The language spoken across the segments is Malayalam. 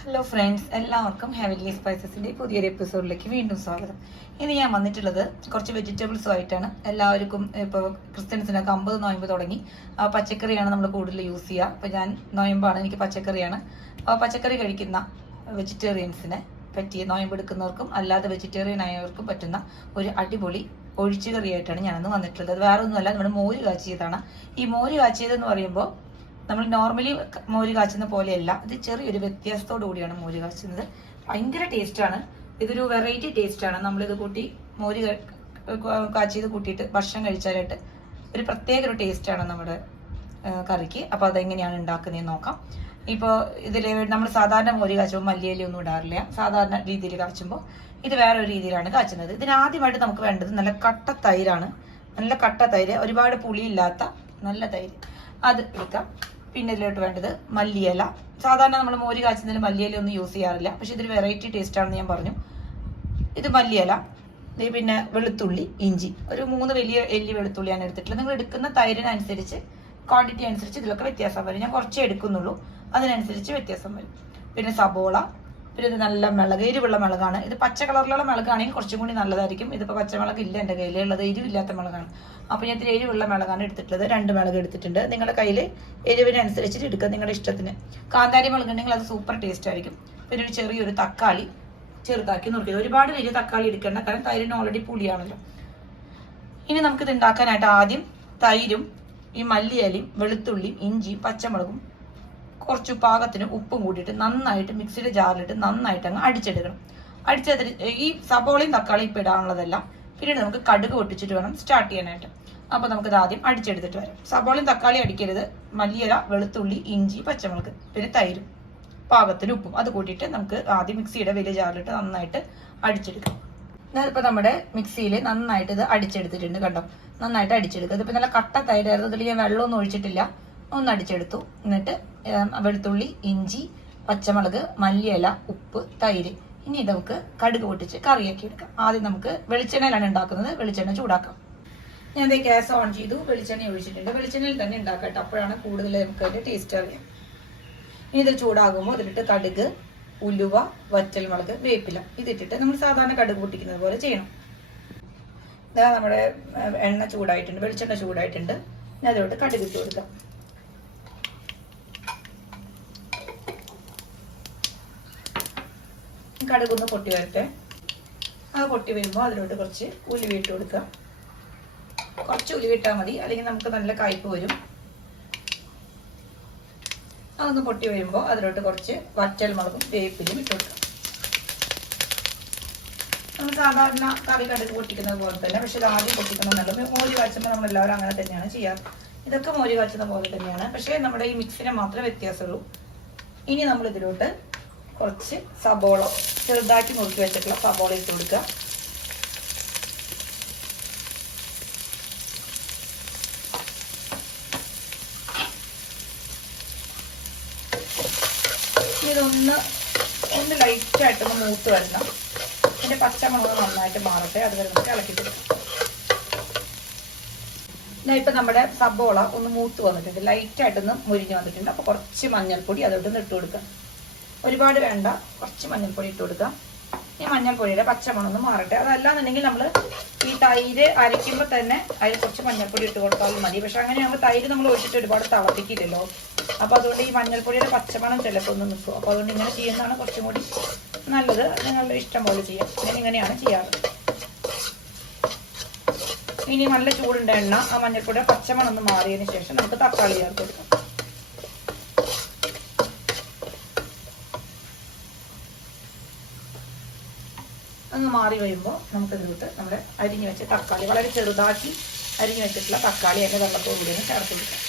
ഹലോ ഫ്രണ്ട്സ്, എല്ലാവർക്കും ഹെവൻലി സ്പൈസസിൻ്റെ പുതിയൊരു എപ്പിസോഡിലേക്ക് വീണ്ടും സ്വാഗതം. ഇനി ഞാൻ വന്നിട്ടുള്ളത് കുറച്ച് വെജിറ്റബിൾസും ആയിട്ടാണ്. എല്ലാവർക്കും ഇപ്പോൾ ക്രിസ്ത്യൻസിനൊക്കെ 50 നോയമ്പ് തുടങ്ങി. പച്ചക്കറിയാണ് നമ്മൾ കൂടുതൽ യൂസ് ചെയ്യുക. അപ്പോൾ ഞാൻ നോയമ്പാണ്, എനിക്ക് പച്ചക്കറിയാണ്. അപ്പോൾ പച്ചക്കറി കഴിക്കുന്ന വെജിറ്റേറിയൻസിനെ പറ്റിയ നോയമ്പ് എടുക്കുന്നവർക്കും അല്ലാതെ വെജിറ്റേറിയൻ ആയവർക്കും പറ്റുന്ന ഒരു അടിപൊളി ഒഴിച്ചുകറിയായിട്ടാണ് ഞാനന്ന് വന്നിട്ടുള്ളത്. വേറെ ഒന്നുമല്ല, നമ്മുടെ മോര് കാച്ചിയതാണ്. ഈ മോര് കാച്ചിയതെന്ന് പറയുമ്പോൾ നമ്മൾ നോർമലി മോര് കാച്ചുന്ന പോലെയല്ല, ഇത് ചെറിയൊരു വ്യത്യാസത്തോടു കൂടിയാണ് മോര് കാച്ചുന്നത്. ഭയങ്കര ടേസ്റ്റാണ്, ഇതൊരു വെറൈറ്റി ടേസ്റ്റാണ്. നമ്മളിത് കൂട്ടി മോര് കാച്ചിയത് കൂട്ടിയിട്ട് ഭക്ഷണം കഴിച്ചാലായിട്ട് ഒരു പ്രത്യേക ഒരു ടേസ്റ്റാണ് നമ്മുടെ കറിക്ക്. അപ്പോൾ അതെങ്ങനെയാണ് ഉണ്ടാക്കുന്നതെന്ന് നോക്കാം. ഇപ്പോൾ ഇതിൽ നമ്മൾ സാധാരണ മോര് കാച്ചുമ്പോൾ മല്ലിയിലൊന്നും ഇടാറില്ല. സാധാരണ രീതിയിൽ കാച്ചുമ്പോൾ ഇത് വേറെ ഒരു രീതിയിലാണ് കാച്ചുന്നത്. ഇതിനാദ്യമായിട്ട് നമുക്ക് വേണ്ടത് നല്ല കട്ട തൈരാണ്. നല്ല കട്ട തൈര്, ഒരുപാട് പുളിയില്ലാത്ത നല്ല തൈര്, അത് എടുക്കാം. പിന്നെ ഇതിലോട്ട് വേണ്ടത് മല്ലിയില. സാധാരണ നമ്മൾ മോര് കാച്ചുന്നതിൽ മല്ലിയില ഒന്നും യൂസ് ചെയ്യാറില്ല, പക്ഷെ ഇതൊരു വെറൈറ്റി ടേസ്റ്റ് ആണെന്ന് ഞാൻ പറഞ്ഞു. ഇത് മല്ലിയില, പിന്നെ വെളുത്തുള്ളി, ഇഞ്ചി, ഒരു 3 വലിയ എല്ലി വെളുത്തുള്ളിയാണ് എടുത്തിട്ടുള്ളത്. നിങ്ങൾ എടുക്കുന്ന തൈരിനനുസരിച്ച് ക്വാണ്ടിറ്റി അനുസരിച്ച് ഇതിലൊക്കെ വ്യത്യാസം വരും. ഞാൻ കുറച്ചേ എടുക്കുന്നുള്ളൂ, അതിനനുസരിച്ച് വ്യത്യാസം വരും. പിന്നെ സബോള, പിന്നെ ഇത് നല്ല മിളക്, എരിവുള്ള മിളകാണ്. ഇത് പച്ച കളറിലുള്ള മിളകാണെങ്കിൽ കുറച്ചും കൂടി നല്ലതായിരിക്കും. ഇതിപ്പോൾ പച്ചമുളക് ഇല്ല എൻ്റെ കയ്യിൽ, ഉള്ളത് എരിവില്ലാത്ത മിളകാണ്. അപ്പോൾ ഞാൻ ഇതിൽ എരിവുള്ള മിളകാണ് എടുത്തിട്ടുള്ളത്. 2 മിളക് എടുത്തിട്ടുണ്ട്. നിങ്ങളുടെ കയ്യിൽ എരിവിനനുസരിച്ചിട്ട് എടുക്കുക, നിങ്ങളുടെ ഇഷ്ടത്തിന്. കാന്താരി മുളക് ഉണ്ടെങ്കിൽ അത് സൂപ്പർ ടേസ്റ്റ് ആയിരിക്കും. പിന്നെ ഒരു ചെറിയൊരു തക്കാളി ചെറുതാക്കി നുറുക്കിയത്. ഒരുപാട് വലിയ തക്കാളി എടുക്കേണ്ട, കാരണം തൈരിന് ഓൾറെഡി പുളിയാണല്ലോ. ഇനി നമുക്കിത് ഉണ്ടാക്കാനായിട്ട് ആദ്യം തൈരും ഈ മല്ലിയിലയും വെളുത്തുള്ളിയും ഇഞ്ചിയും പച്ചമുളകും കുറച്ച് പാകത്തിന് ഉപ്പും കൂട്ടിയിട്ട് നന്നായിട്ട് മിക്സിയുടെ ജാറിലിട്ട് നന്നായിട്ട് അങ്ങ് അടിച്ചെടുക്കണം. അടിച്ചെടുത്ത് ഈ സബോളയും തക്കാളിയും ഇപ്പം ഇടാനുള്ളതല്ല, പിന്നീട് നമുക്ക് കടുക് പൊട്ടിച്ചിട്ട് വേണം സ്റ്റാർട്ട് ചെയ്യാനായിട്ട്. അപ്പോൾ നമുക്കിത് ആദ്യം അടിച്ചെടുത്തിട്ട് വരാം. സബോളയും തക്കാളിയും അടിക്കരുത്, മല്ലിയില, വെളുത്തുള്ളി, ഇഞ്ചി, പച്ചമുളക്, പിന്നെ തൈരും പാകത്തിന് ഉപ്പും അത് കൂട്ടിയിട്ട് നമുക്ക് ആദ്യം മിക്സിയുടെ വലിയ ജാറിലിട്ട് നന്നായിട്ട് അടിച്ചെടുക്കാം. ഞാനിപ്പോൾ നമ്മുടെ മിക്സിയിൽ നന്നായിട്ട് ഇത് അടിച്ചെടുത്തിട്ടുണ്ട്, കണ്ടോ, നന്നായിട്ട് അടിച്ചെടുക്കുക. ഇതിപ്പോൾ നല്ല കട്ട തൈരായിരുന്നു, ഇതിൽ ഞാൻ വെള്ളമൊന്നും ഒഴിച്ചിട്ടില്ല, ഒന്ന് അടിച്ചെടുത്തു. എന്നിട്ട് വെളുത്തുള്ളി, ഇഞ്ചി, പച്ചമുളക്, മല്ലിയില, ഉപ്പ്, തൈര്. ഇനി നമുക്ക് കടുക് പൊട്ടിച്ച് കറിയാക്കി എടുക്കാം. ആദ്യം നമുക്ക് വെളിച്ചെണ്ണയിലാണ് ഉണ്ടാക്കുന്നത്, വെളിച്ചെണ്ണ ചൂടാക്കാം. ഞാൻ ഇതേ ഗ്യാസ് ഓൺ ചെയ്തു, വെളിച്ചെണ്ണ ഒഴിച്ചിട്ടുണ്ട്. വെളിച്ചെണ്ണയിൽ തന്നെ ഉണ്ടാക്കട്ടെ, അപ്പോഴാണ് കൂടുതൽ നമുക്ക് അതിൻ്റെ ടേസ്റ്റ് അറിയാം. ഇനി ഇത് ചൂടാകുമ്പോൾ ഇതിലിട്ട് കടുക്, ഉലുവ, വറ്റൽമുളക്, വേപ്പില ഇതിട്ടിട്ട് നമ്മൾ സാധാരണ കടുക് പൊട്ടിക്കുന്നത് പോലെ ചെയ്യണം. ഇതാ നമ്മുടെ എണ്ണ ചൂടായിട്ടുണ്ട്, വെളിച്ചെണ്ണ ചൂടായിട്ടുണ്ട്. ഞാൻ അതിലോട്ട് കടുക് ഇട്ട് കൊടുക്കാം. കടുകൊന്ന് പൊട്ടി വരട്ടെ. അത് പൊട്ടി വരുമ്പോൾ അതിലോട്ട് കുറച്ച് ഉലുവ ഇട്ട് കൊടുക്കാം. കുറച്ച് ഉലുവ ഇട്ടാൽ മതി, അല്ലെങ്കിൽ നമുക്ക് നല്ല കയ്പ്പ് വരും. അതൊന്ന് പൊട്ടി വരുമ്പോൾ അതിലോട്ട് കുറച്ച് വറ്റൽമുളകും വേപ്പിലും ഇട്ട് കൊടുക്കാം. നമ്മൾ സാധാരണ കറി കടുക് പൊട്ടിക്കുന്നത് പോലെ തന്നെ, പക്ഷെ ഇത് ആദ്യം പൊട്ടിക്കണം എന്നുള്ളത്. മോര് കാച്ചുമ്പോൾ നമ്മളെല്ലാവരും അങ്ങനെ തന്നെയാണ് ചെയ്യാറ്. ഇതൊക്കെ മോര് കാച്ചുന്ന പോലെ തന്നെയാണ്, പക്ഷേ നമ്മുടെ ഈ മിക്സിനെ മാത്രമേ വ്യത്യാസമുള്ളൂ. ഇനി നമ്മൾ ഇതിലോട്ട് കുറച്ച് സബോള ചെറുതാക്കി നുറുക്കി വെച്ചിട്ടുള്ള സബോള ഇട്ട് കൊടുക്കുക. ഇതൊന്ന് ലൈറ്റായിട്ടൊന്ന് മൂത്ത് വരണം. ഇതിൻ്റെ പച്ചമുളക് നന്നായിട്ട് മാറട്ടെ, അതുവരെ നമുക്ക് ഇളക്കിയിട്ടെടുക്കാം. ഇപ്പം നമ്മുടെ സബോള ഒന്ന് മൂത്ത് വന്നിട്ടുണ്ട്, ലൈറ്റായിട്ടൊന്ന് മുരിഞ്ഞ് വന്നിട്ടുണ്ട്. അപ്പോൾ കുറച്ച് മഞ്ഞൾപ്പൊടി അതോട്ടൊന്ന് ഇട്ട് കൊടുക്കാം. ഒരുപാട് വേണ്ട, കുറച്ച് മഞ്ഞൾപ്പൊടി ഇട്ട് കൊടുക്കാം. ഈ മഞ്ഞൾപ്പൊടിയുടെ പച്ചമണം ഒന്ന് മാറട്ടെ. അതല്ലാന്നുണ്ടെങ്കിൽ നമ്മൾ ഈ തൈര് അരയ്ക്കുമ്പോൾ തന്നെ അതിൽ കുറച്ച് മഞ്ഞൾപ്പൊടി ഇട്ട് കൊടുത്താലും മതി. പക്ഷെ അങ്ങനെ നമ്മൾ തൈര് നമ്മൾ ഒഴിച്ചിട്ട് ഒരുപാട് തിളപ്പിക്കില്ലല്ലോ. അപ്പോൾ അതുകൊണ്ട് ഈ മഞ്ഞൾപ്പൊടിയുടെ പച്ചമണം ചിലപ്പോൾ ഒന്ന് നിൽക്കും. അപ്പോൾ അതുകൊണ്ട് ഇങ്ങനെ ചെയ്യുന്നതാണ് കുറച്ചും കൂടി നല്ലത്. നിങ്ങളുടെ ഇഷ്ടം പോലെ ചെയ്യാം. ഇങ്ങനെയാണ് ചെയ്യാറ്. ഇനി നല്ല ചൂടുണ്ട എണ്ണ, ആ മഞ്ഞൾപ്പൊടിയുടെ പച്ചമണം ഒന്ന് മാറിയതിന് ശേഷം നമുക്ക് തക്കാളി ചേർത്ത് കൊടുക്കാം. അങ്ങ് മാറി വരുമ്പോൾ നമുക്കിതിലോട്ട് നമ്മുടെ അരിഞ്ഞു വെച്ച തക്കാളി, വളരെ ചെറുതാക്കി അരിഞ്ഞു വെച്ചിട്ടുള്ള തക്കാളി അതിൻ്റെ വെള്ളത്തോടു കൂടി ഒന്ന് ചേർത്ത് കൊടുക്കാം.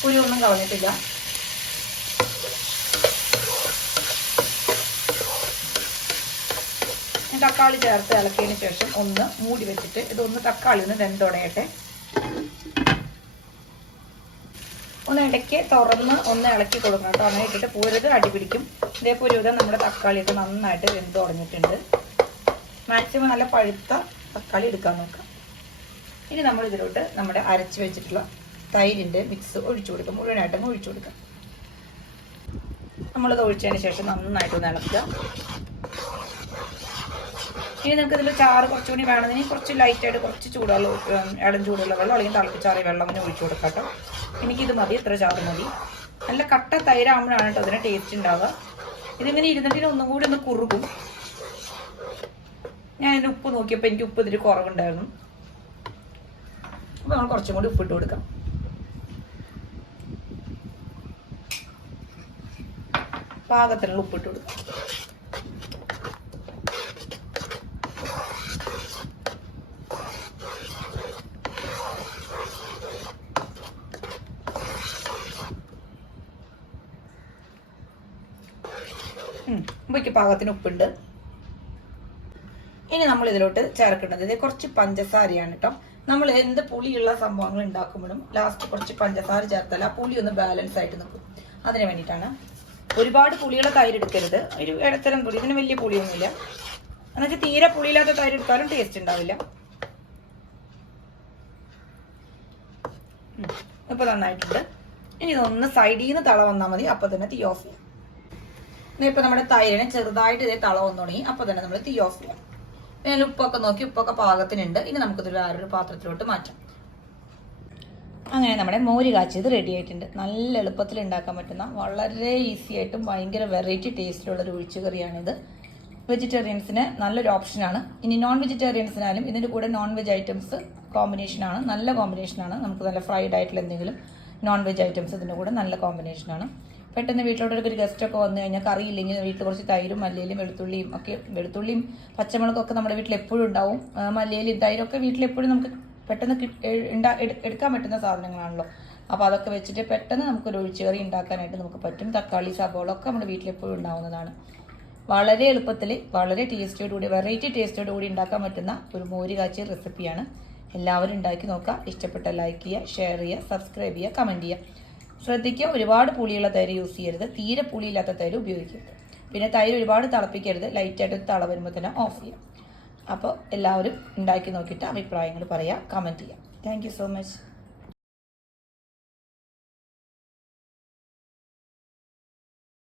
കുരുവൊന്നും കളഞ്ഞിട്ടില്ല. തക്കാളി ചേർത്ത് ഇളക്കിയതിന് ശേഷം ഒന്ന് മൂടി വെച്ചിട്ട് ഇതൊന്ന് തക്കാളി ഒന്ന് വെന്തുടയട്ടെ. ഒന്ന് ഇടയ്ക്ക് തുറന്ന് ഒന്ന് ഇളക്കി കൊടുക്കണം കേട്ടോ. അങ്ങനെ ഇട്ടിട്ട് പൂരത് അടിപിടിക്കും. ഇതേപോലെ നമ്മുടെ തക്കാളിയൊക്കെ നന്നായിട്ട് വെന്ത് തുടങ്ങിയിട്ടുണ്ട്. മാക്സിമം നല്ല പഴുത്ത തക്കാളി എടുക്കാൻ നോക്കാം. ഇനി നമ്മൾ ഇതിലോട്ട് നമ്മുടെ അരച്ച് വെച്ചിട്ടുള്ള തൈരിൻ്റെ മിക്സ് ഒഴിച്ചു കൊടുക്കാം. മുഴുവനായിട്ടങ്ങ് ഒഴിച്ചു കൊടുക്കാം. നമ്മളത് ഒഴിച്ചതിന് ശേഷം നന്നായിട്ടൊന്ന് ഇളക്കുക. ഇനി നിങ്ങൾക്ക് ഇതിൽ ചാറ് കുറച്ചുകൂടി വേണമെങ്കിൽ കുറച്ച് ലൈറ്റായിട്ട് കുറച്ച് ചൂടുവെള്ളം, ഇളം ചൂടുള്ള വെള്ളം അല്ലെങ്കിൽ തിളപ്പിച്ചാറിയ വെള്ളം അങ്ങനെ ഒഴിച്ചു കൊടുക്കാം കേട്ടോ. എനിക്കിത് മതി, ഇത്ര ചാറ് മതി. നല്ല കട്ട തൈരാകുമ്പോഴാണ് കേട്ടോ അതിന് ടേസ്റ്റ് ഉണ്ടാവുക. ഇതിങ്ങനെ ഇരുന്നിട്ട് ഒന്നും കൂടി ഒന്ന് കുറുകും. ഞാൻ ഇതിന് ഉപ്പ് നോക്കിയപ്പോൾ എനിക്ക് ഉപ്പ് ഇതിൽ കുറവുണ്ടായിരുന്നു. അപ്പോൾ നമ്മൾ കുറച്ചും കൂടി ഉപ്പിട്ട് കൊടുക്കാം. പാകത്തിനുള്ള ഉപ്പിട്ട് കൊടുക്കാം. ഉപ്പയ്ക്ക് പാകത്തിന് ഉപ്പുണ്ട്. ഇനി നമ്മൾ ഇതിലോട്ട് ചേർക്കേണ്ടത് ഇത് കുറച്ച് പഞ്ചസാരയാണ് കേട്ടോ. നമ്മൾ എന്ത് പുളിയുള്ള സംഭവങ്ങൾ ഉണ്ടാക്കുമ്പോഴും ലാസ്റ്റ് കുറച്ച് പഞ്ചസാര ചേർത്താൽ ആ പുളി ഒന്ന് ബാലൻസ് ആയിട്ട് നിൽക്കും. അതിന് വേണ്ടിയിട്ടാണ്. ഒരുപാട് പുളിയുള്ള തൈര് എടുക്കരുത്, ഒരു ഇടത്തരം പുളി. ഇതിന് വലിയ പുളിയൊന്നുമില്ല. എന്നുവെച്ചാൽ തീരെ പുളിയില്ലാത്ത തൈര് എടുത്താലും ടേസ്റ്റ് ഉണ്ടാവില്ല. ഇപ്പൊ നന്നായിട്ടുണ്ട്. ഇനി ഇതൊന്ന് സൈഡിൽ നിന്ന് തള വന്നാൽ മതി. അപ്പൊ തന്നെ തീ ഓഫ് ചെയ്യാം. ഇപ്പൊ നമ്മുടെ തൈരിനെ ചെറുതായിട്ട് ഇതേ തള വന്നു തുടങ്ങി. അപ്പൊ തന്നെ നമ്മൾ തീ ഓഫ് ചെയ്യാം. ഞാൻ ഉപ്പൊക്കെ നോക്കി, ഉപ്പൊക്കെ പാകത്തിനുണ്ട്. ഇനി നമുക്കിതൊരു വേറൊരു പാത്രത്തിലോട്ട് മാറ്റാം. അങ്ങനെ നമ്മുടെ മോര് കാച്ചിയത് റെഡി ആയിട്ടുണ്ട്. നല്ല എളുപ്പത്തിൽ ഉണ്ടാക്കാൻ പറ്റുന്ന വളരെ ഈസി ആയിട്ടും ഭയങ്കര വെറൈറ്റി ടേസ്റ്റിലുള്ള ഒരു ഒഴിച്ചുകറിയാണിത്. വെജിറ്റേറിയൻസിന് നല്ലൊരു ഓപ്ഷനാണ്. ഇനി നോൺ വെജിറ്റേറിയൻസിനാലും ഇതിൻ്റെ കൂടെ നോൺ വെജ് ഐറ്റംസ് കോമ്പിനേഷനാണ്, നല്ല കോമ്പിനേഷനാണ്. നമുക്ക് നല്ല ഫ്രൈഡ് ആയിട്ടുള്ള എന്തെങ്കിലും നോൺ വെജ് ഐറ്റംസ് ഇതിൻ്റെ കൂടെ നല്ല കോമ്പിനേഷനാണ്. പെട്ടെന്ന് വീട്ടിലോട്ട് ഒരു ഗസ്റ്റൊക്കെ വന്നു കഴിഞ്ഞാൽ കറിയില്ലെങ്കിൽ വീട്ടിൽ കുറച്ച് തൈരും മല്ലിയിലും വെളുത്തുള്ളിയും ഒക്കെ, വെളുത്തുള്ളിയും പച്ചമുളകൊക്കെ നമ്മുടെ വീട്ടിൽ എപ്പോഴും ഉണ്ടാവും. മല്ലിയിലും തൈരൊക്കെ വീട്ടിലെപ്പോഴും നമുക്ക് പെട്ടെന്ന് എടുക്കാൻ പറ്റുന്ന സാധനങ്ങളാണല്ലോ. അപ്പോൾ അതൊക്കെ വെച്ചിട്ട് പെട്ടെന്ന് നമുക്കൊരു ഒഴിച്ചുകറി ഉണ്ടാക്കാനായിട്ട് നമുക്ക് പറ്റും. തക്കാളി, സബോള ഒക്കെ നമ്മുടെ വീട്ടിലെപ്പോഴും ഉണ്ടാവുന്നതാണ്. വളരെ എളുപ്പത്തിൽ വളരെ ടേസ്റ്റോടുകൂടി, വെറൈറ്റി ടേസ്റ്റോടുകൂടി ഉണ്ടാക്കാൻ പറ്റുന്ന ഒരു മോര് കാച്ചിയ റെസിപ്പിയാണ്. എല്ലാവരും ഉണ്ടാക്കി നോക്കുക. ഇഷ്ടപ്പെട്ട ലൈക്ക് ചെയ്യുക, ഷെയർ ചെയ്യുക, സബ്സ്ക്രൈബ് ചെയ്യുക, കമൻറ്റ് ചെയ്യുക. ശ്രദ്ധിക്കുക, ഒരുപാട് പുളിയുള്ള തൈര് യൂസ് ചെയ്യരുത്. തീരെ പുളിയില്ലാത്ത തൈര് ഉപയോഗിക്കരുത്. പിന്നെ തൈര് ഒരുപാട് തിളപ്പിക്കരുത്. ലൈറ്റായിട്ട് തള വരുമ്പോൾ തന്നെ ഓഫ് ചെയ്യാം. അപ്പോൾ എല്ലാവരും ഉണ്ടാക്കി നോക്കിയിട്ട് അഭിപ്രായങ്ങൾ പറയുക, കമൻറ്റ് ചെയ്യുക. Thank you so much.